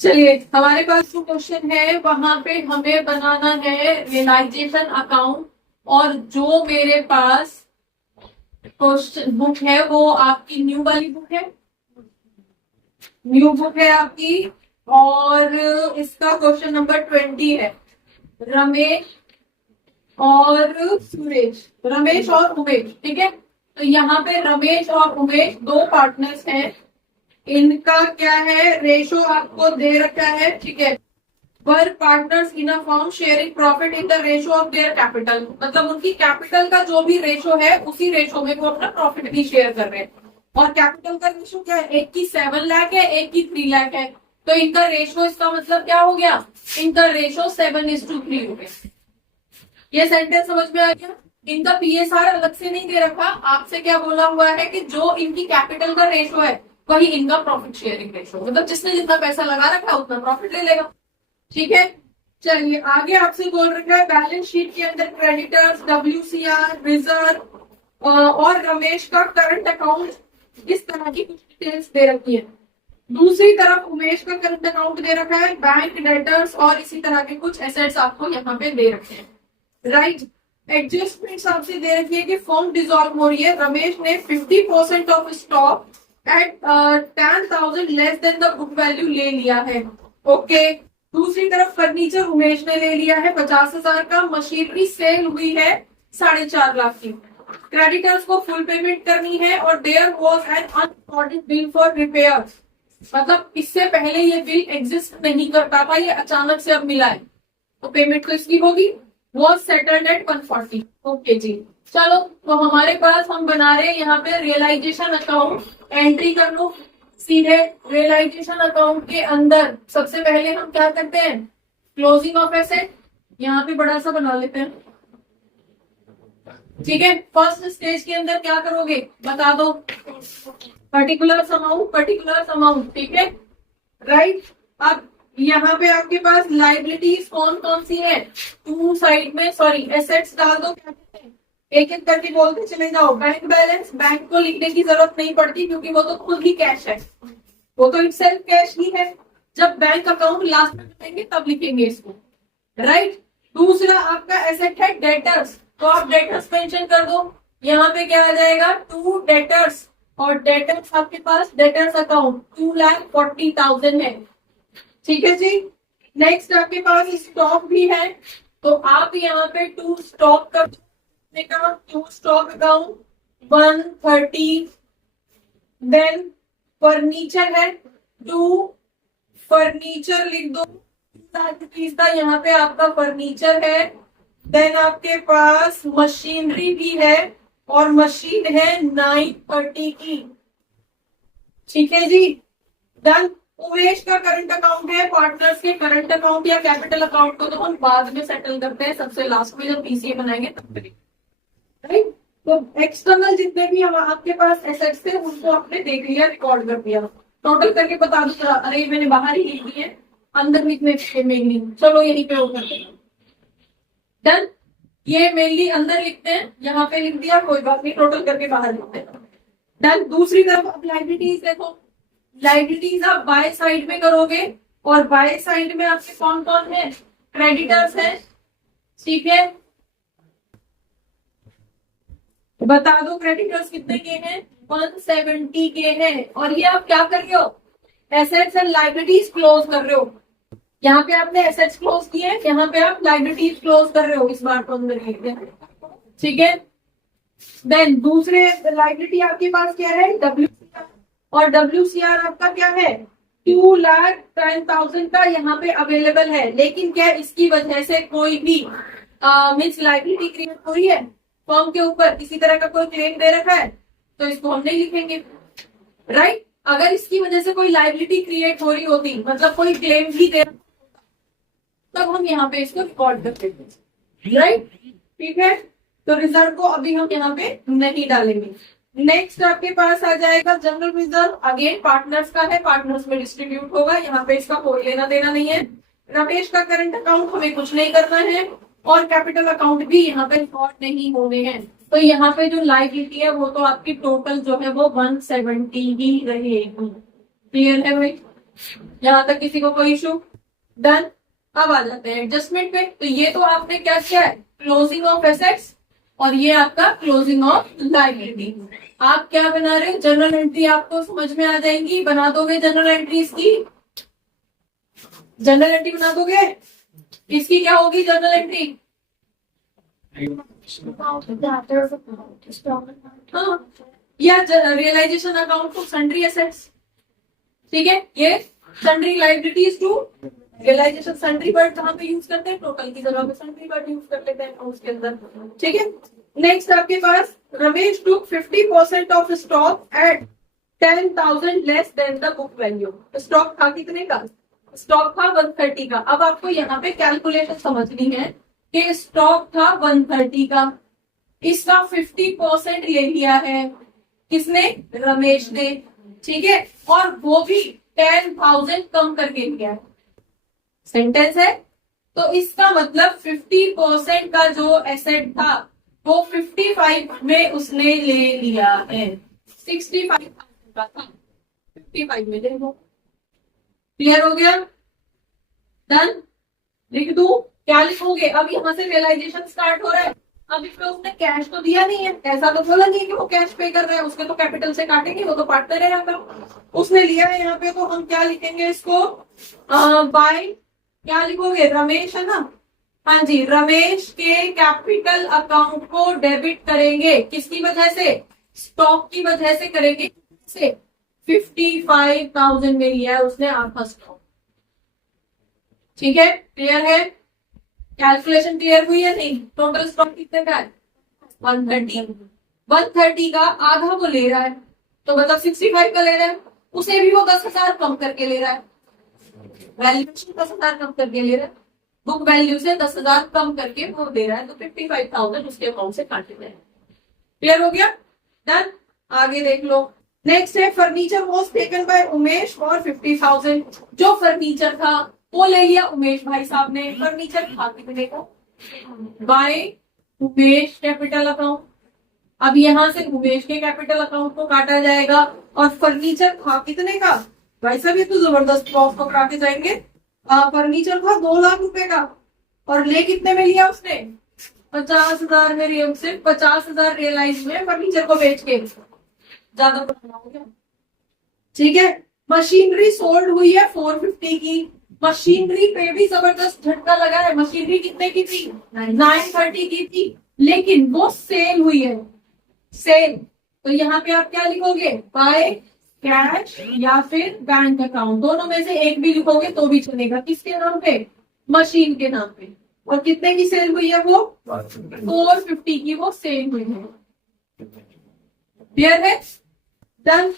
चलिए, हमारे पास जो क्वेश्चन है वहां पे हमें बनाना है रियलाइजेशन अकाउंट। और जो मेरे पास क्वेश्चन बुक है वो आपकी न्यू वाली बुक है, न्यू बुक है आपकी। और इसका क्वेश्चन नंबर 20 है। रमेश और सुरेश, रमेश और उमेश, ठीक है। तो यहाँ पे रमेश और उमेश दो पार्टनर्स हैं। इनका क्या है, रेशो आपको दे रखा है, ठीक है। वर partners in a firm sharing profit in the ratio of their capital, मतलब उनकी कैपिटल का जो भी रेशो है उसी रेशो में वो अपना प्रॉफिट भी शेयर कर रहे हैं। और कैपिटल का रेशो क्या है, एक की 7 लाख है, एक की 3 लाख है। तो इनका रेशो, इसका मतलब क्या हो गया, इनका रेशो 7:3 हो गया। ये सेंटेंस समझ में आ गया। इनका पीएसआर अलग से नहीं दे रखा, आपसे क्या बोला हुआ है कि जो इनकी कैपिटल का रेशो है वही इनका प्रॉफिट शेयरिंग रेशो, मतलब जिसने जितना पैसा लगा रखा है उतना प्रॉफिट ले लेगा, ठीक है। चलिए आगे आपसे बोल रखा है बैलेंस शीट के अंदर क्रेडिटर्स, WCR, रिजर्व और रमेश का करंट अकाउंट, इस तरह की कुछ डिटेल्स दे रखी है। दूसरी तरफ उमेश का करंट अकाउंट दे रखा है, बैंक डेटर्स और इसी तरह के कुछ एसेट्स आपको यहाँ पे दे रखे हैं, राइट। एडजस्टमेंट्स आपसे दे रखी है कि फर्म डिसॉल्व हो रही है। रमेश ने 50% of stock at 10,000 less than the book value ले लिया है, ओके। दूसरी तरफ फर्नीचर उमेश ने ले लिया है 50,000 का। मशीनरी सेल हुई है 4.5 लाख की। क्रेडिटर्स को फुल पेमेंट करनी है और there was an unaccorded bill for repair, मतलब इससे पहले ये बिल एग्जिस्ट नहीं करता था, ये अचानक से अब मिला है, तो पेमेंट तो इसकी होगी। वॉज सेटल्ड एट 140, ओके जी। चलो, तो हमारे पास हम बना रहे हैं यहाँ पे रियलाइजेशन अकाउंट। एंट्री कर लो सीधे रियलाइजेशन अकाउंट के अंदर। सबसे पहले हम क्या करते हैं, क्लोजिंग ऑफ एसेट यहाँ पे बड़ा सा बना लेते हैं, ठीक है। फर्स्ट स्टेज के अंदर क्या करोगे बता दो, पर्टिकुलर अमाउंट, ठीक है, राइट। अब यहाँ पे आपके पास लाइबिलिटीज कौन कौन सी है, टू साइड में, सॉरी एसेट्स डाल दो, क्या कहते हैं, एक एक करके बोलते चले जाओ। बैंक बैलेंस, बैंक को लिखने की जरूरत नहीं पड़ती क्योंकि वो तो खुद ही कैश है, वो तो सेल्फ कैश ही है। जब बैंक अकाउंट लास्ट में लिखेंगे तब लिखेंगे इसको, राइट। दूसरा आपका एसेट है डेटर्स, तो आप डेटर्स मेंशन कर दो। यहाँ पे क्या आ जाएगा, टू डेटर्स, और डेटर्स आपके पास डेटर्स अकाउंट 2,40,000 है, ठीक है जी। नेक्स्ट आपके पास स्टॉक भी है, तो आप यहाँ पे टू स्टॉक का to stock account 130। Then furniture है, टू फर्नीचर लिख दो, तीसरा यहाँ पे आपका फर्नीचर है। देन आपके पास मशीनरी भी है और मशीन है 930 की, ठीक है जी। डन। उमेश का करंट अकाउंट है, पार्टनर्स के करंट अकाउंट या कैपिटल अकाउंट को तो हम बाद में सेटल करते हैं, सबसे लास्ट में जब पीसीए बनाएंगे तब, राइट। तो एक्सटर्नल जितने भी हम आपके पास एसेट्स थे उनको आपने देख लिया, रिकॉर्ड कर दिया। टोटल करके बता दो, अरे मैंने बाहर ही लिख दिए, अंदर लिखने मेनली, चलो यहीं पे वो करते हैं। डन। ये मेनली अंदर लिखते हैं, यहाँ पे लिख दिया, कोई बात नहीं, टोटल करके बाहर लिखते हैं। डन। दूसरी तरफ अब लाइबिलिटीज देखो, लाइबिलिटीज आप बाय साइड में करोगे और बाय साइड में आपके कौन कौन है, क्रेडिटर्स है, ठीक है। बता दो क्रेडिटर्स कितने के हैं, 170 के हैं। और ये आप क्या कर रहे हो, एसेट्स एंड लाइबिलिटीज क्लोज कर रहे हो। यहाँ पे आपने एसेट्स क्लोज किए, यहाँ पे आप लाइबिलिटीज क्लोज कर रहे हो, इस बार को अंदर लिख दें, ठीक है। देन दूसरे लाइबिलिटी आपके पास क्या है, WCR, और WCR आपका क्या है, 2,10,000 का यहाँ पे अवेलेबल है। लेकिन क्या इसकी वजह से कोई भी मीन्स लाइबिलिटी क्रिएट हो रही है फॉर्म के ऊपर, किसी तरह का कोई क्लेम दे रखा है, तो इसको हम नहीं लिखेंगे, राइट। अगर इसकी वजह से कोई लाइबिलिटी क्रिएट हो रही होती, मतलब कोई क्लेम भी दे, तब हम यहाँ पे इसको रिकॉर्ड कर देते, राइट, ठीक है। तो रिजर्व को अभी हम यहाँ पे नहीं डालेंगे। नेक्स्ट आपके पास आ जाएगा जनरल रिजर्व, अगेन पार्टनर्स का है, पार्टनर्स में डिस्ट्रीब्यूट होगा, यहाँ पे इसका कोई लेना देना नहीं है। रमेश का करंट अकाउंट हमें कुछ नहीं करना है और कैपिटल अकाउंट भी यहाँ पे रिकॉर्ड नहीं होने हैं। तो यहाँ पे जो लाइबिलिटी है वो तो आपकी टोटल जो है वो 170 ही रहेगी, क्लियर है भाई। यहाँ तक किसी को कोई इशू? डन। अब आ जाते हैं एडजस्टमेंट पे। तो ये तो आपने क्या किया है, क्लोजिंग ऑफ एसेट्स, और ये आपका क्लोजिंग ऑफ लायबिलिटी। आप क्या बना रहे हो, जनरल एंट्री आपको समझ में आ जाएंगी, बना दोगे जनरल एंट्रीज की? जनरल एंट्री बना दोगे? इसकी क्या होगी जनरल एंट्री? हाँ, या realisation account to sundry assets. ठीक है, ये sundry liabilities to realisation. Sundry word कहाँ पे यूज करते हैं, टोटल की जगह पे सन्ड्री वर्ड यूज कर लेते हैं उसके अंदर। ठीक है, नेक्स्ट आपके पास Ramesh to 50% of stock at 10,000 less than the book value. Stock था कितने का? स्टॉक था 130 का। अब आपको यहाँ पे कैलकुलेशन समझनी है कि स्टॉक था 130 का, इसका 50% ले लिया है किसने? रमेश ने। ठीक है, और वो भी 10,000 कम करके लिया है। सेंटेंस है, तो इसका मतलब 50% का जो एसेट था वो 55 में उसने ले लिया है। 65 का था, 55 में ले लो। क्लियर हो गया? डन। लिख दू? क्या लिखोगे? अब यहाँ से रियलाइजेशन स्टार्ट हो रहा है। अब इसमें उसने कैश तो दिया नहीं है, ऐसा तो बोला नहीं है कि वो कैश पे कर रहा है, उसके तो कैपिटल से काटेंगे, वो तो काटते रहेगा। उसने लिया है यहाँ पे, तो हम क्या लिखेंगे इसको? बाय क्या लिखोगे? रमेश है ना? हाँ जी, रमेश के कैपिटल अकाउंट को डेबिट करेंगे। किसकी वजह से? स्टॉक की वजह से करेंगे। से 55,000 में लिया है उसने आपका स्टॉक। ठीक है, क्लियर है? कैलकुलेशन क्लियर हुई है नहीं? टोटल स्टॉक कितने का है? 130। 130 का आधा वो ले रहा है, तो मतलब 65 का ले रहा है। उसे भी वो 10,000 कम करके ले रहा है, वैल्यूएशन 10,000 कम करके ले रहा है, बुक वैल्यू से 10,000 कम करके वो दे रहा है, तो 55,000 उसके अकाउंट से काटे गए। क्लियर हो गया? डन। आगे देख लो। नेक्स्ट है furniture was taken by Umesh for 50,000। जो फर्नीचर था वो ले लिया उमेश भाई साहब ने। फर्नीचर था कितने को? By Umesh capital account. अब यहां से उमेश के कैपिटल अकाउंट को काटा जाएगा, और फर्नीचर था कितने का? भाई साहब ये तो जबरदस्त प्रॉफ पकड़ा के जाएंगे। फर्नीचर था 2 लाख रुपए का, और ले कितने में लिया उसने? 50,000 में। सिर्फ 50,000 रियलाइज में फर्नीचर को बेच के। ज्यादा पढ़ना हो गया। ठीक है, मशीनरी सोल्ड हुई है 450 की। मशीनरी पे भी जबरदस्त झटका लगा है। मशीनरी कितने की थी? 930 की थी, लेकिन वो सेल हुई है। सेल, तो यहाँ पे आप क्या लिखोगे? बाय कैश या फिर बैंक अकाउंट, दोनों में से एक भी लिखोगे तो भी चलेगा। किसके नाम पे? मशीन के नाम पे। और कितने की सेल हुई है वो? 450 की वो सेल हुई है। क्लियर है? डन।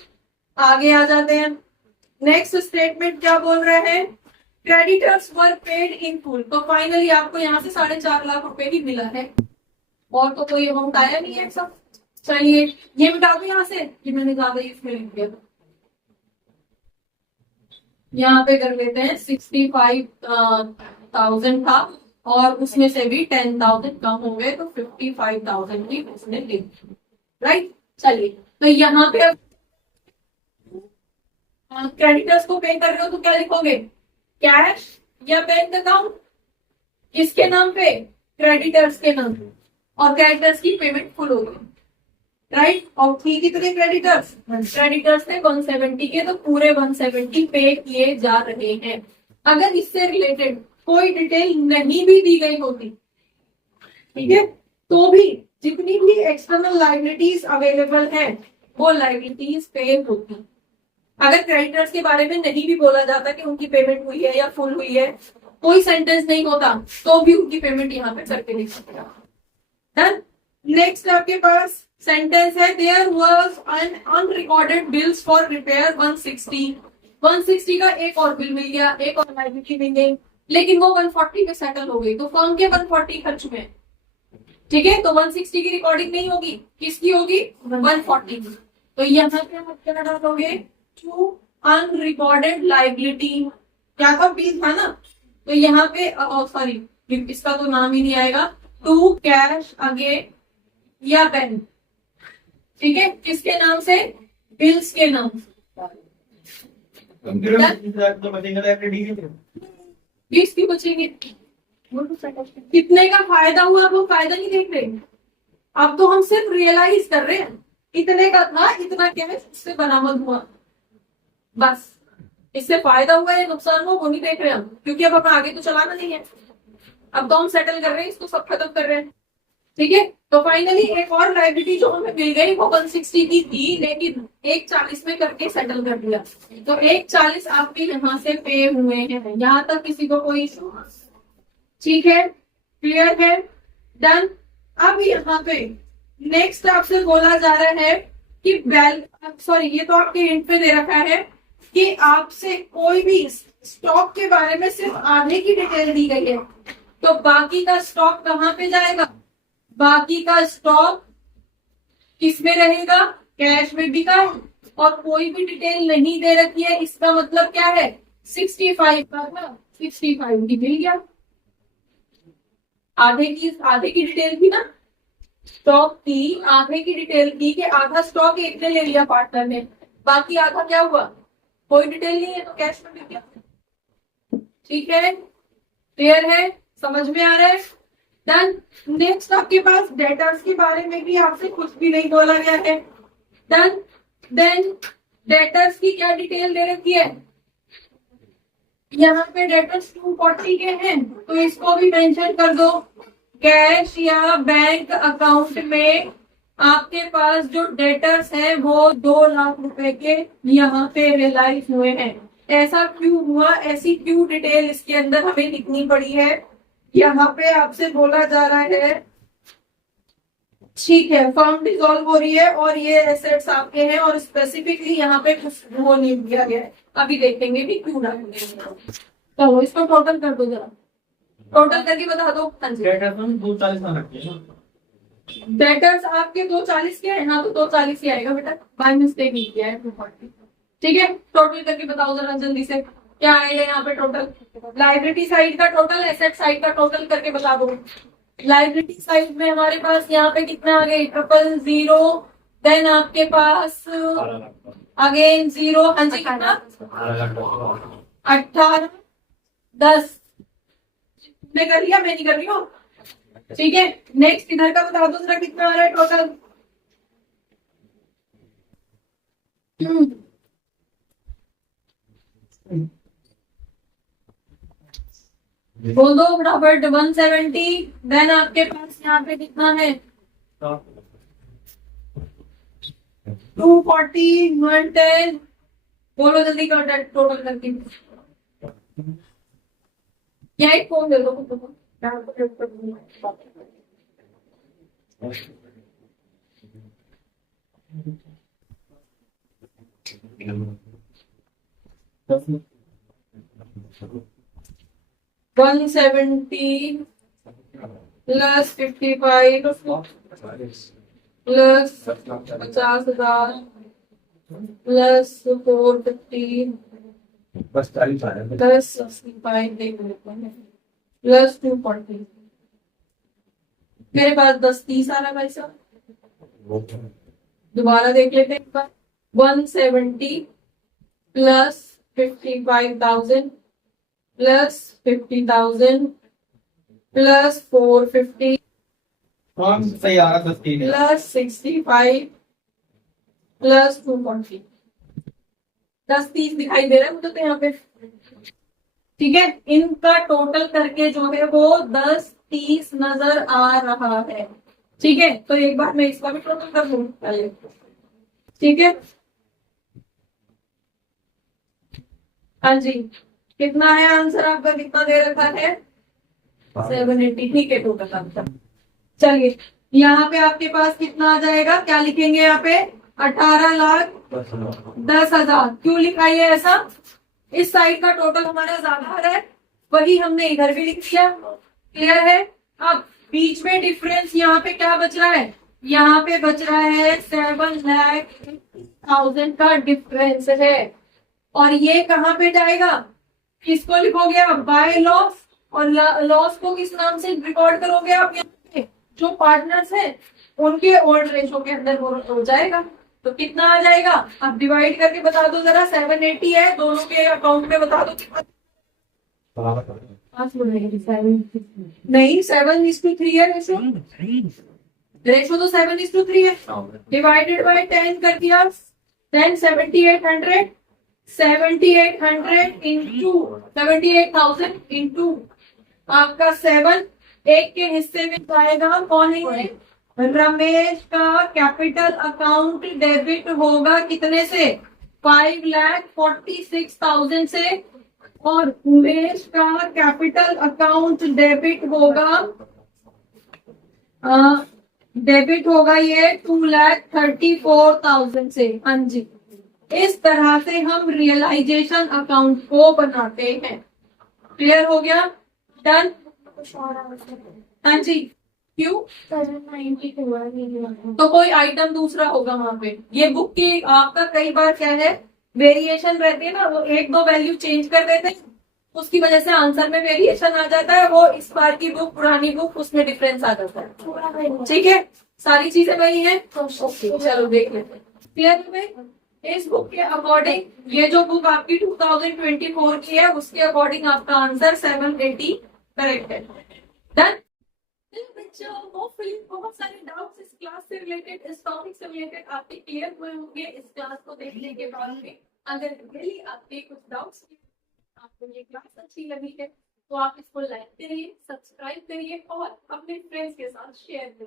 आगे आ जाते हैं। नेक्स्ट स्टेटमेंट क्या बोल रहे हैं? Creditors were paid in full. तो फाइनली आपको यहाँ से 4.5 लाख रुपए ही मिला है, और तो कोई अमाउंट आया नहीं है सब। चलिए ये मिटा दो यहाँ से, ये मैंने ज्यादा इसमें लिख दिया। यहाँ पे कर लेते हैं 65,000 था, और उसमें से भी 10,000 कम हो गए, तो 55,000 की उसने ली। राइट। चलिए, तो यहाँ पे अब क्रेडिटर्स को पे कर रहे हो तो क्या लिखोगे? कैश या बैंक अकाउंट? किसके नाम पे? क्रेडिटर्स के नाम पे। और क्रेडिटर्स की पेमेंट फुल होगी। राइट। और थी कितने क्रेडिटर्स? क्रेडिटर्स थे 170 के, तो पूरे 170 पे किए जा रहे हैं। अगर इससे रिलेटेड कोई डिटेल नहीं भी दी गई होती, ठीक है, तो भी जितनी भी एक्सटर्नल लायबिलिटीज अवेलेबल है वो लायबिलिटीज पे होती। अगर क्रेडिटर्स के बारे में नहीं भी बोला जाता कि उनकी पेमेंट हुई है या फुल हुई है, कोई सेंटेंस नहीं होता, तो भी उनकी पेमेंट यहाँ पे करके नहीं सकता। डन। नेक्स्ट आपके पास सेंटेंस है, there was an unrecorded bills for repair 160। 160 का एक और बिल मिल गया, एक और लायबिलिटी मिल गई, लेकिन वो 140 में सेटल हो गई, तो फर्म के 140 खर्च में। ठीक है, तो 160 की रिकॉर्डिंग नहीं होगी, किसकी होगी? 140 की। तो यहाँ पे आप क्या डालोगे? To unrecorded liability. क्या था? बिल था ना, तो यहाँ पे सॉरी इसका तो नाम ही नहीं आएगा। टू कैश अगेन या बैंक। ठीक है, किसके नाम से? बिल्स के नाम से। 20 की बचेंगे। कितने का फायदा हुआ वो फायदा नहीं देख रहे। अब तो हम सिर्फ रियलाइज कर रहे हैं इतने का था, इतना कैश इससे बरामद हुआ, बस इससे फायदा हुआ है नुकसान हुआ वो नहीं देख रहे हम, क्योंकि अब हमें आगे तो चलाना नहीं है। अब तो हम सेटल कर रहे हैं, इसको सब खत्म कर रहे हैं। ठीक है, तो फाइनली एक और लाइबिलिटी जो हमें मिल गई वो 160 की थी, लेकिन 140 में करके सेटल कर दिया। तो 140 आपके यहाँ से पे हुए हैं। यहाँ तक किसी को कोई इशू? ठीक है, क्लियर है, डन। अब यहाँ पे नेक्स्ट आपसे बोला जा रहा है कि सॉरी, ये तो आपके हिंट पे दे रखा है कि आपसे कोई भी स्टॉक के बारे में सिर्फ आधे की डिटेल दी गई है, तो बाकी का स्टॉक कहाँ पे जाएगा? बाकी का स्टॉक किसमें रहेगा? कैश में बिका, और कोई भी डिटेल नहीं दे रखी है। इसका मतलब क्या है? 65 का ना, 65 की मिल गया। आधे की डिटेल थी ना, स्टॉक की आधे की डिटेल थी कि आधा स्टॉक एक ने ले लिया पार्टनर ने, बाकी आधा क्या हुआ? कोई डिटेल नहीं है, तो कैश में बिक गया। ठीक है, क्लियर है, समझ में आ रहा है? डन। नेक्स्ट आपके पास डेटर्स के बारे में भी आपसे कुछ भी नहीं बोला गया है। डन। देन डेटर्स की क्या डिटेल दे रखी है? यहाँ पे डेटर्स 240 के हैं, तो इसको भी मेंशन कर दो। कैश या बैंक अकाउंट में आपके पास जो डेटर्स हैं वो 2 लाख रुपए के यहाँ पे रियलाइज हुए हैं। ऐसा क्यों हुआ? ऐसी क्यों डिटेल इसके अंदर हमें लिखनी पड़ी है? यहाँ पे आपसे बोला जा रहा है, ठीक है, फर्म डिसॉल्व हो रही है और ये एसेट्स आपके हैं, और स्पेसिफिकली यहाँ पे कुछ वो नहीं दिया गया है। अभी देखेंगे भी क्यों ना। चलो इसको टोटल कर दो जरा, टोटल करके बता दो। हाँ जी, डेटर्स आपके 240 के हैं। हाँ, तो 240 ही आएगा बेटा, बाय मिस्टेक नहीं किया है 240। ठीक है, टोटल करके बताओ जरा जल्दी से क्या आएगा यहाँ पे टोटल। लाइबिलिटी साइड का टोटल, एसेट साइड का टोटल करके बता दो। लाइबिलिटी साइड में हमारे पास यहाँ पे कितना आ गए? 000, देन आपके पास अगेन 0। हाँ जी, कितना? 18, 10 मैं कर लिया, मैं नहीं कर रही हूँ। ठीक है, नेक्स्ट इधर का बता दो जरा कितना आ रहा है टोटल। बोल दो फटाफट। 170, देन आपके पास यहाँ पे कितना है? 240, 110, बोलो जल्दी टोटल करके। क्या एक फोन दे दो। 170 प्लस 55 प्लस 50,000 प्लस 450 बस 40 आ रहा है। प्लस 65 देख लेते हैं, प्लस 240। मेरे पास 10-30 आ रहा भाई साहब, दोबारा देख लेते हैं। 170 प्लस 55,000 प्लस 50,000 प्लस 450 कौन सही आ रहा? 10 प्लस 65 प्लस 240। 10-30 दिखाई दे रहा है मुझे तो यहाँ पे। ठीक है, इनका टोटल करके जो है वो 10-30 नजर आ रहा है। ठीक है, तो एक बार मैं इसका भी टोटल कर लूँ पहले। ठीक है, हाँ जी, कितना है आंसर आपका? कितना दे रखा है? 780। ठीक है, टोटल आंसर। चलिए, यहाँ पे आपके पास कितना आ जाएगा? क्या लिखेंगे यहाँ पे? 18,10,000। क्यों लिखा है ऐसा? इस साइड का टोटल हमारा ज्यादा आ रहा है, वही हमने इधर भी लिख दिया। क्लियर है? अब बीच में डिफरेंस यहाँ पे क्या बच रहा है? यहाँ पे बच रहा है 7,80,000 का डिफरेंस है, और ये कहाँ पे जाएगा? किसको लिखोगे आप? By loss. और लॉस को किस नाम से रिकॉर्ड करोगे आप? यहाँ पे जो पार्टनर्स हैं उनके ओल्ड रेशो के अंदर हो जाएगा। तो कितना आ जाएगा? आप डिवाइड करके बता दो जरा। 780 है, दोनों के अकाउंट में बता दो कितना। नहीं, 7:3 है रेशो। रेशो तो 7:3 है। डिवाइडेड बाय 10 कर दिया। देन 7800 इंटू 78,000 इंटू आपका 7, एक के हिस्से में जाएगा। कौन है ये? रमेश का कैपिटल अकाउंट डेबिट होगा कितने से? 5,46,000 से। और उमेश का कैपिटल अकाउंट डेबिट होगा ये 2,34,000 से। हाँ जी, इस तरह से हम रियलाइजेशन अकाउंट को बनाते हैं। क्लियर हो गया? डन? हाँ जी, क्यों? तो कोई आइटम दूसरा होगा वहां पे। ये बुक की आपका कई बार क्या है, वेरिएशन रहती है ना, वो एक दो वैल्यू चेंज कर देते हैं, उसकी वजह से आंसर में वेरिएशन आ जाता है। वो इस बार की बुक, पुरानी बुक, उसमें डिफरेंस आ जाता है। ठीक है, सारी चीजें वही है। चलो देख लेते हैं। क्लियर है? इस बुक के अकॉर्डिंग, ये जो बुक आपकी 2024 की है, उसके अकॉर्डिंग आपका आंसर 780 करेक्ट है। डन? बच्चों, होपफुली बहुत सारे डाउट्स इस क्लास से रिलेटेड, इस टॉपिक से रिलेटेड आपके क्लियर हुए होंगे इस क्लास को देखने के बाद में। अगर रियली आपके कुछ डाउट्स, आपको ये क्लास अच्छी लगी है, तो आप इसको लाइक करिए, सब्सक्राइब करिए और अपने फ्रेंड्स के साथ शेयर करिए।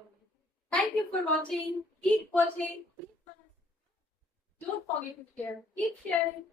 Thank you for watching. Keep watching. Don't forget to share. Keep sharing.